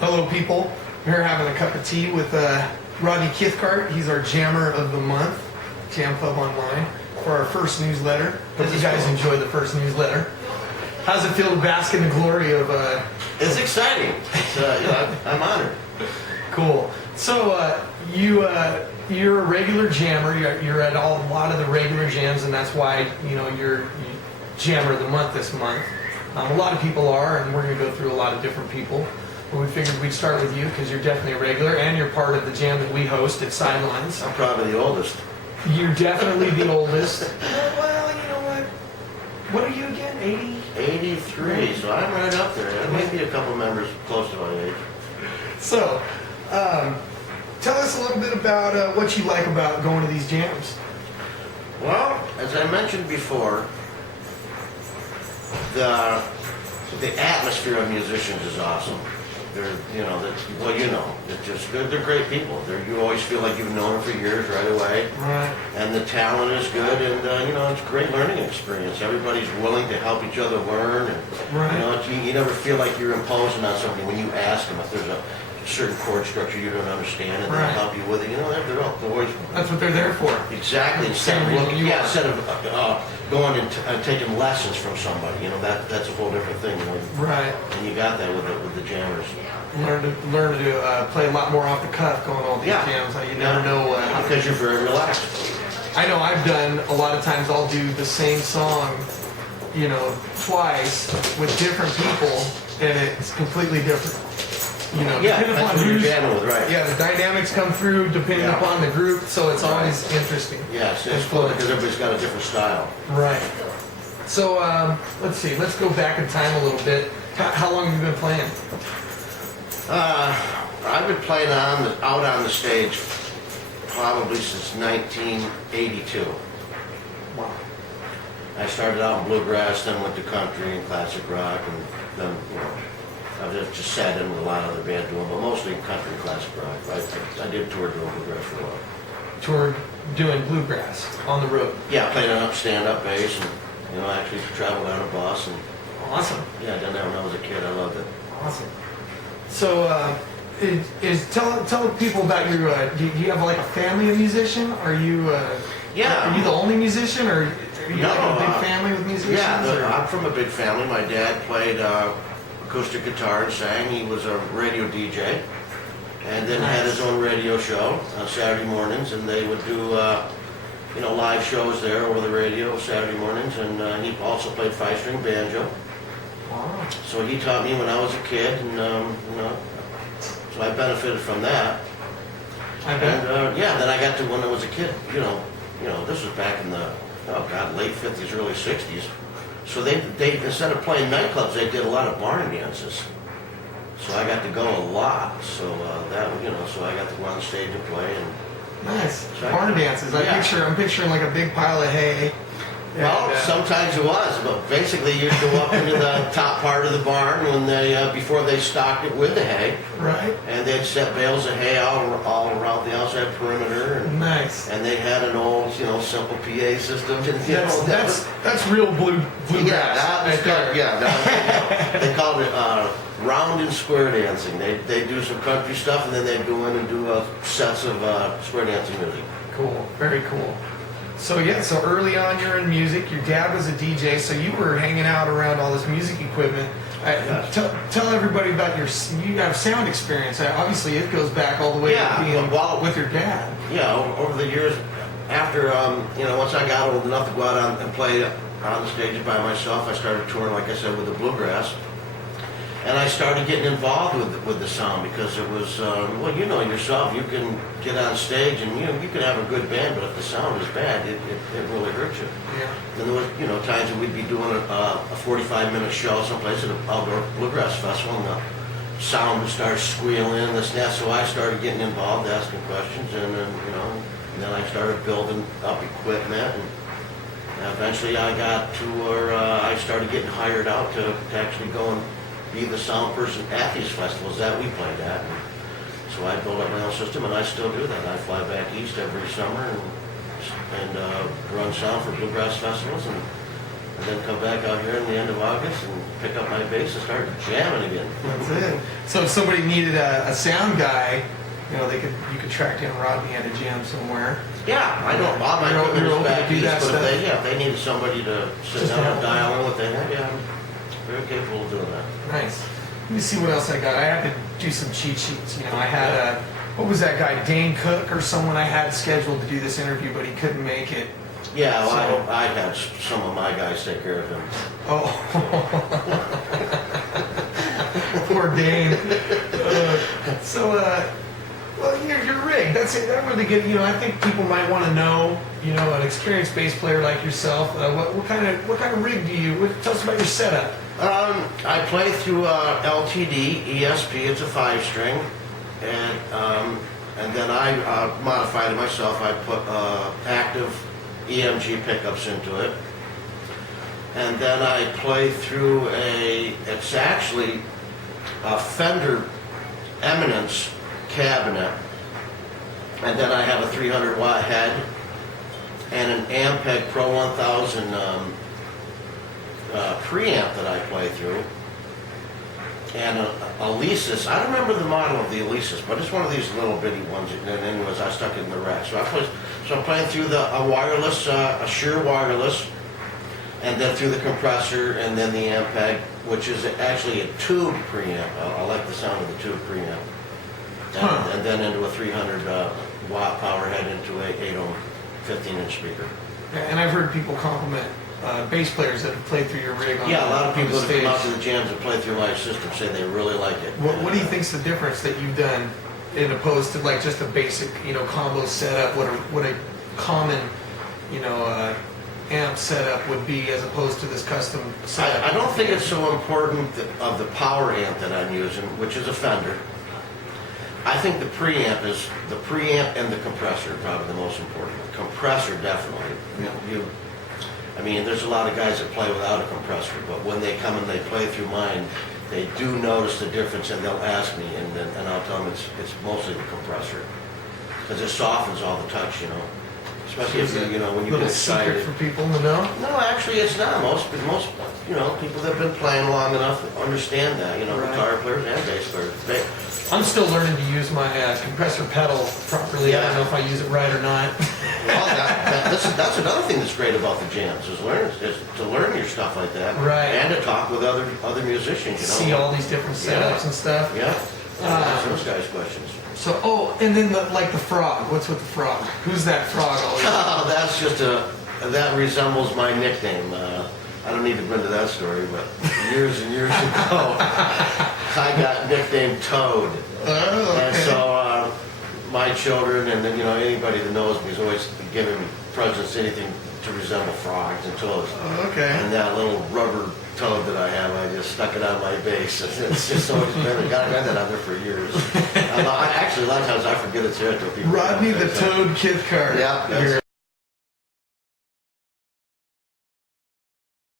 Hello, people. We're here having a cup of tea with Rodney Kithcart. He's our Jammer of the Month, Jamclub Online, for our first newsletter. Hope you guys enjoy the first newsletter. How's it feel to bask in the glory of... It's exciting. I'm honored. Cool. So you're a regular jammer. You're at a lot of the regular jams, and that's why you're Jammer of the Month this month. A lot of people are, and we're going to go through a lot of different people. But we figured we'd start with you because you're definitely a regular, and you're part of the jam that we host at Sidelines. I'm probably the oldest. You're definitely the oldest. Well, you know what? What are you again? 80? 83, so I'm right up there. There may be a couple members close to my age. So, tell us a little bit about what you like about going to these jams. Well, as I mentioned before, the atmosphere of musicians is awesome. They're, they're just good. They're great people. You always feel like you've known them for years right away. Right. And the talent is good, and it's a great learning experience. Everybody's willing to help each other learn, and Right. You never feel like you're imposing on somebody when you ask them if there's a certain chord structure you don't understand, and Right. they'll help you with it. They're always That's what they're there for. exactly instead of going and taking lessons from somebody. That's a whole different thing. Right. And you got that with the jammers. Learn to play a lot more off the cuff going on these jams. You never know how to. Because you're very relaxed. I know I've done a lot of times. I'll do the same song, twice with different people, and it's completely different. Depending that's upon what you're who's jamming with, right? Yeah, the dynamics come through depending upon the group, so it's always interesting. Yes, it's cool because everybody's got a different style. Right. So let's see. Let's go back in time a little bit. How long have you been playing? I've been playing out on the stage probably since 1982. Wow. I started out in bluegrass, then went to country and classic rock, and then I've just sat in with a lot of other bands doing, but mostly country and classic rock. I did tour doing bluegrass for a while. Tour doing bluegrass on the road. Yeah, played on stand-up bass, and actually traveled on a bus, and Awesome. yeah, I done that when I was a kid. I loved it. Awesome. So, tell people about your. Do you have like a family of musician? Are you? Yeah. Are you the only musician, or are you No, like a big family with musicians? I'm from a big family. My dad played acoustic guitar and sang. He was a radio DJ, and then had his own radio show on Saturday mornings, and they would do live shows there over the radio Saturday mornings, and he also played 5-string banjo. Wow. So he taught me when I was a kid, and so I benefited from that. I bet. And then I got to when I was a kid. This was back in the late 50s, early 60s. So they instead of playing nightclubs, they did a lot of barn dances. So I got to go a lot. So so I got to go on stage and play. And Nice. Barn dances. I'm picturing like a big pile of hay. well, sometimes it was, but basically you'd go up into the top part of the barn when before they stocked it with the hay. Right. And they'd set bales of hay all around the outside perimeter. And, Nice. And they had an old, simple PA system. And, That's real bluegrass. They called it round and square dancing. They do some country stuff, and then they'd go in and do sets of square dancing music. Cool. Very cool. So early on you're in music. Your dad was a DJ, so you were hanging out around all this music equipment. Tell everybody about you have sound experience. Obviously, it goes back all the way to being with your dad. Yeah, over the years, after once I got old enough to go out and play on the stage by myself, I started touring, like I said, with the bluegrass. And I started getting involved with the sound because it was, yourself, you can get on stage and, you can have a good band, but if the sound is bad, it really hurts you. Yeah. And there was, times that we'd be doing a 45-minute show someplace at an outdoor bluegrass festival, and the sound would start squealing, this and that, so I started getting involved, asking questions, and then I started building up equipment, and eventually I got to where I started getting hired out to actually go and be the sound person at these festivals that we played at. And so I built up my own system, and I still do that. I fly back east every summer and run sound for bluegrass festivals, and and then come back out here in the end of August and pick up my bass and start jamming again. That's it. So if somebody needed a sound guy, you know, you could track down Rodney at a jam somewhere. Yeah, I don't. All my You're equipment open is to back do east, that but stuff? if they needed somebody to sit Just down help and them. dial in what they had, yeah, I'm very capable of doing that. Nice. Let me see what else I got. I had to do some cheat sheets. You know, I had what was that guy, Dane Cook or someone I had scheduled to do this interview, but he couldn't make it. Yeah, well, So- I had some of my guys take care of him. Oh. Poor Dane. Well, your rig, that's it. That really good. You know, I think people might want to know, you know, an experienced bass player like yourself. What kind of rig do you? Tell us about your setup. I play through LTD ESP. It's a 5-string, and then I modified it myself. I put active EMG pickups into it, and then I play through it's actually a Fender Eminence cabinet, and then I have a 300 watt head and an Ampeg Pro 1000 preamp that I play through, and a Alesis. I don't remember the model of the Alesis, but it's one of these little bitty ones. And anyways, I stuck it in the rack. So I'm playing through a wireless, a Shure wireless, and then through the compressor, and then the Ampeg, which is actually a tube preamp. I like the sound of the tube preamp. And then into a 300 watt power head into a 8-ohm 15-inch speaker. Yeah, and I've heard people compliment bass players that have played through your rig on Yeah, a lot of on people the that come out stage. to the jams and play through my system say they really like it. What do you think's the difference that you've done in opposed to like just a basic, you know, combo setup? What a common, you know, amp setup would be as opposed to this custom setup? I don't think it's so important of the power amp that I'm using, which is a Fender. I think the preamp and the compressor are probably the most important. The compressor, definitely. I mean, there's a lot of guys that play without a compressor, but when they come and they play through mine, they do notice the difference, and they'll ask me, and I'll tell them it's mostly the compressor, because it softens all the touch, you know. Especially if you know when you get Little secret excited. for people to know. No, actually, it's not. Most you know, people that have been playing long enough understand that. You know, Right. Guitar players and bass players. I'm still learning to use my compressor pedal properly. I don't know if I use it right or not. Well, that's another thing that's great about the jams is to learn your stuff like that, Right. And to talk with other musicians. You know, See all these different setups Yeah. and stuff. Yeah. Ask those guys questions. So, and then like the frog. What's with the frog? Who's that frog always? Oh, that's just that resembles my nickname. I don't need to go into that story, but years and years ago, I got nicknamed Toad. Oh, okay. And so my children and then, you know, anybody that knows me is always giving me presents, anything to resemble frogs and toads. Oh, okay. And that little rubber toad that I have, I just stuck it on my bass. It's just always been, I got that on there for years. Actually, a lot of times I forget it's there until people. Rodney the Toad Kithcart. Yeah, that's